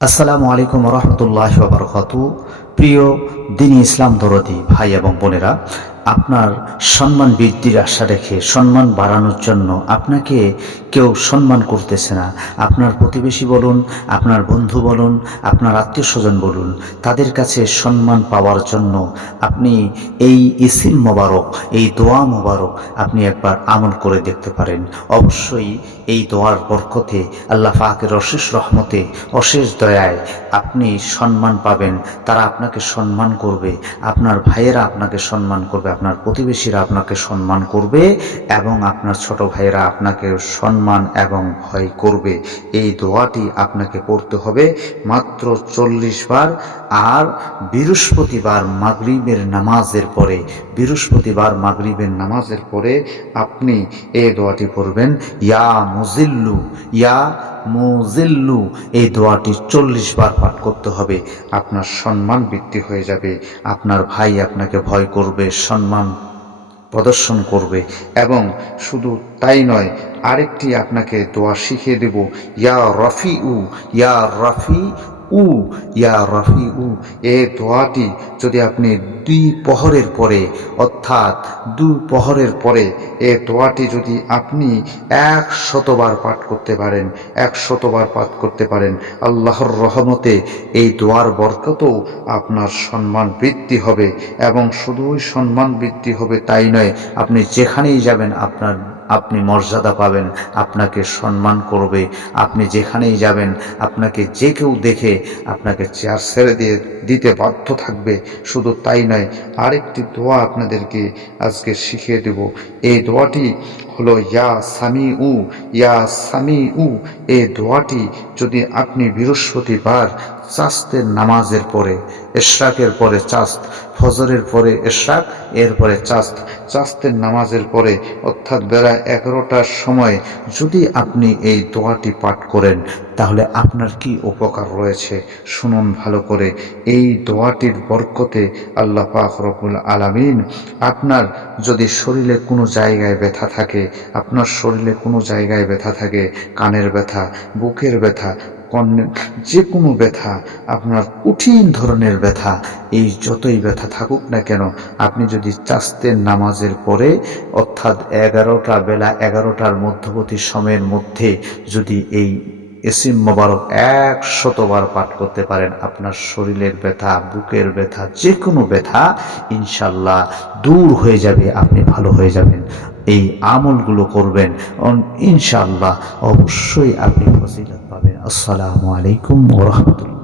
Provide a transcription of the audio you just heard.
আসসালামু আলাইকুম রহমতুল্লাহ বারকাতু। প্রিয় দিনী ইসলাম দরদি ভাই এবং বোনেরা, আপনার সম্মান বৃদ্ধির আশা রেখে সম্মান বাড়ানোর জন্য আপনাকে কেউ সম্মান করতেছে না। আপনার প্রতিবেশী বলুন, আপনার বন্ধু বলুন, আপনার আত্মীয় স্বজন বলুন, তাদের কাছে সম্মান পাওয়ার জন্য আপনি এই ইসিম মোবারক, এই দোয়া মোবারক আপনি একবার আমল করে দেখতে পারেন। অবশ্যই এই দোয়ার বরকতে, আল্লাহ পাকের অশেষ রহমতে, অশেষ দয়ায় আপনি সম্মান পাবেন। তারা আপনাকে সম্মান করবে, আপনার ভাইয়েরা আপনাকে সম্মান করবে, আপনার প্রতিবেশীরা আপনাকে সম্মান করবে এবং আপনার ছোট ভাইয়েরা আপনাকে সম্মান এবং ভয় করবে। এই দোয়াটি আপনাকে পড়তে হবে মাত্র 40 বার। আর বৃহস্পতিবার মাগরিবের নামাজের পরে আপনি এই দোয়াটি পড়বেন, ইয়া মুজিল্লু, ইয়া মুজিল্লু। এই দোয়াটি 40 বার পাঠ করতে হবে। আপনার সম্মান বৃদ্ধি হয়ে যাবে, আপনার ভাই আপনাকে ভয় করবে, সম্মান প্রদর্শন করবে। এবং শুধু তাই নয়, আরেকটি আপনাকে দোয়া শিখিয়ে দেব, ইয়া রফিউ, ইয়া রফিউ, ইয়া রফিউ। এই দোয়াটি যদি আপনি দুই প্রহরের পরে এই দোয়াটি যদি আপনি 100 বার পাঠ করতে পারেন, আল্লাহর রহমতে এই দোয়ার বরকতেও আপনার সম্মান বৃদ্ধি হবে। এবং শুধুই সম্মান বৃদ্ধি হবে তাই নয়, আপনি যেখানেই যাবেন আপনি মর্যাদা পাবেন, আপনাকে সম্মান করবে। আপনি যেখানেই যাবেন আপনাকে যে কেউ দেখে আপনাকে চেয়ার ছেড়ে দিতে বাধ্য থাকবে। শুধু তাই নয়, আরেকটি দোয়া আপনাদেরকে আজকে শিখিয়ে দেব। এই দোয়াটি হলো ইয়া সামিউ, ইয়া সামিউ। এই দোয়াটি যদি আপনি বৃহস্পতিবার চাস্তের নামাজের পরে, ইশরাকের পরে চাস্ত, ফজরের পরে ইশরাক, এরপরে চাস্তের নামাজের পরে অর্থাৎ বেলা 11টার সময় যদি আপনি এই দোয়াটি পাঠ করেন, তাহলে আপনার কি উপকার রয়েছে শুনুন ভালো করে। এই দোয়াটির বরকতে আল্লাহ পাক রব্বুল আলামিন আপনার যদি শরীরে কোনো জায়গায় ব্যথা থাকে, কানের ব্যথা, বুকের ব্যথা, যে কোনো ব্যথা, আপনার কঠিন ধরনের ব্যথা, এই যতই ব্যথা থাকুক না কেন, আপনি যদি চাস্তের নামাজের পরে অর্থাৎ বেলা 11টার মধ্যবর্তী সময়ের মধ্যে যদি এই ইসিম মোবারক 100 বার পাঠ করতে পারেন, আপনার শরীরের ব্যথা, বুকের ব্যথা, যে কোনো ব্যথা ইনশাল্লাহ দূর হয়ে যাবে, আপনি ভালো হয়ে যাবেন। এই আমলগুলো করবেন, ইনশাআল্লাহ অবশ্যই আপনি ফজিলত পাবেন। আসসালামু আলাইকুম ওয়া রাহমাতুল্লাহ।